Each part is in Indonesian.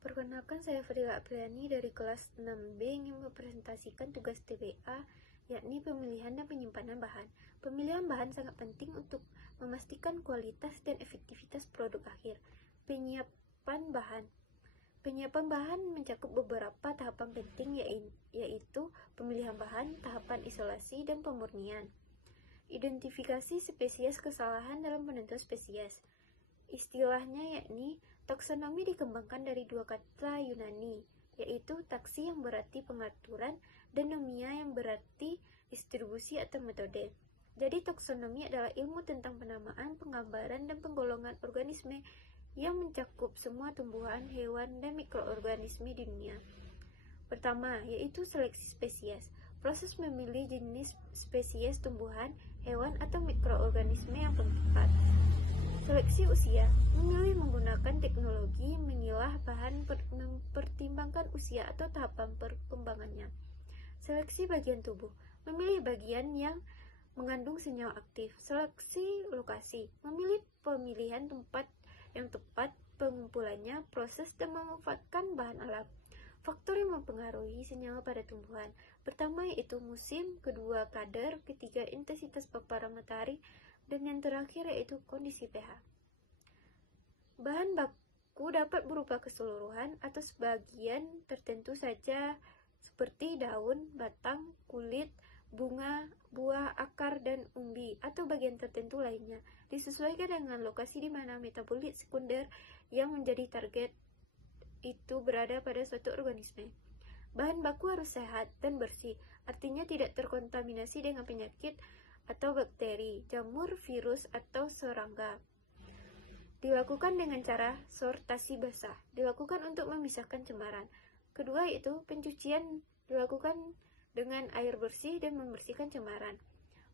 Perkenalkan, saya Fadila Apriani dari kelas 6B ingin mempresentasikan tugas TBA, yakni pemilihan dan penyimpanan bahan. Pemilihan bahan sangat penting untuk memastikan kualitas dan efektivitas produk akhir. Penyiapan bahan. Penyiapan bahan mencakup beberapa tahapan penting, yaitu pemilihan bahan, tahapan isolasi, dan pemurnian. Identifikasi spesies kesalahan dalam penentuan spesies. Istilahnya yakni taksonomi dikembangkan dari dua kata Yunani, yaitu taksi yang berarti pengaturan dan nomia yang berarti distribusi atau metode. Jadi taksonomi adalah ilmu tentang penamaan, penggambaran, dan penggolongan organisme yang mencakup semua tumbuhan, hewan, dan mikroorganisme di dunia. Pertama, yaitu seleksi spesies. Proses memilih jenis spesies tumbuhan, hewan, atau mikroorganisme yang tepat. Seleksi usia, memilih menggunakan teknologi mengilah bahan mempertimbangkan usia atau tahapan perkembangannya. Seleksi bagian tubuh, memilih bagian yang mengandung senyawa aktif. Seleksi lokasi, memilih pemilihan tempat yang tepat, pengumpulannya, proses, dan memanfaatkan bahan alam. Faktor yang mempengaruhi senyawa pada tumbuhan. Pertama yaitu musim, kedua kadar, ketiga intensitas paparan matahari, dan yang terakhir yaitu kondisi pH. Bahan baku dapat berupa keseluruhan atau sebagian tertentu saja seperti daun, batang, kulit, bunga, buah, akar, dan umbi, atau bagian tertentu lainnya. Disesuaikan dengan lokasi di mana metabolit sekunder yang menjadi target itu berada pada suatu organisme. Bahan baku harus sehat dan bersih, artinya tidak terkontaminasi dengan penyakit atau bakteri, jamur, virus, atau serangga. Dilakukan dengan cara sortasi basah, dilakukan untuk memisahkan cemaran. Kedua yaitu pencucian, dilakukan dengan air bersih dan membersihkan cemaran.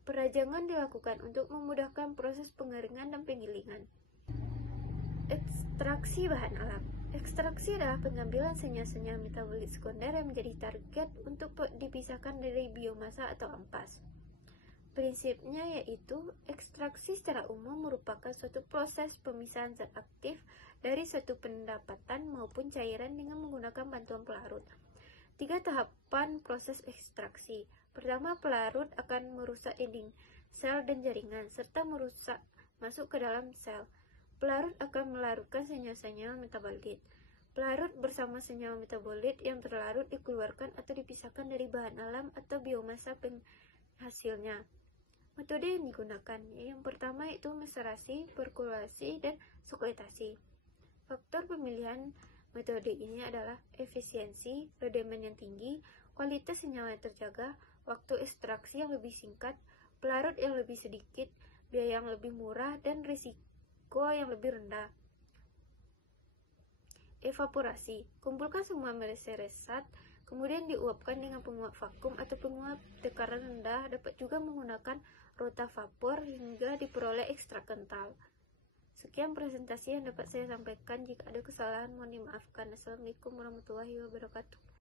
Perajangan dilakukan untuk memudahkan proses pengeringan dan penggilingan. Ekstraksi bahan alam. Ekstraksi adalah pengambilan senyawa-senyawa metabolit sekunder yang menjadi target untuk dipisahkan dari biomasa atau ampas. Prinsipnya yaitu ekstraksi secara umum merupakan suatu proses pemisahan zat aktif dari suatu pendapatan maupun cairan dengan menggunakan bantuan pelarut. 3 tahapan proses ekstraksi. Pertama, pelarut akan merusak dinding sel dan jaringan serta merusak masuk ke dalam sel. Pelarut akan melarutkan senyawa-senyawa metabolit. Pelarut bersama senyawa metabolit yang terlarut dikeluarkan atau dipisahkan dari bahan alam atau biomasa penghasilnya. Metode yang digunakan yang pertama yaitu maserasi, perkulasi, dan sukletasi. Faktor pemilihan metode ini adalah efisiensi, redemen yang tinggi, kualitas senyawa yang terjaga, waktu ekstraksi yang lebih singkat, pelarut yang lebih sedikit, biaya yang lebih murah, dan risiko yang lebih rendah. Evaporasi, kumpulkan semua mereset, kemudian diuapkan dengan penguap vakum atau penguap tekanan rendah. Dapat juga menggunakan rotavapor hingga diperoleh ekstrak kental. Sekian presentasi yang dapat saya sampaikan. Jika ada kesalahan mohon dimaafkan. Assalamualaikum warahmatullahi wabarakatuh.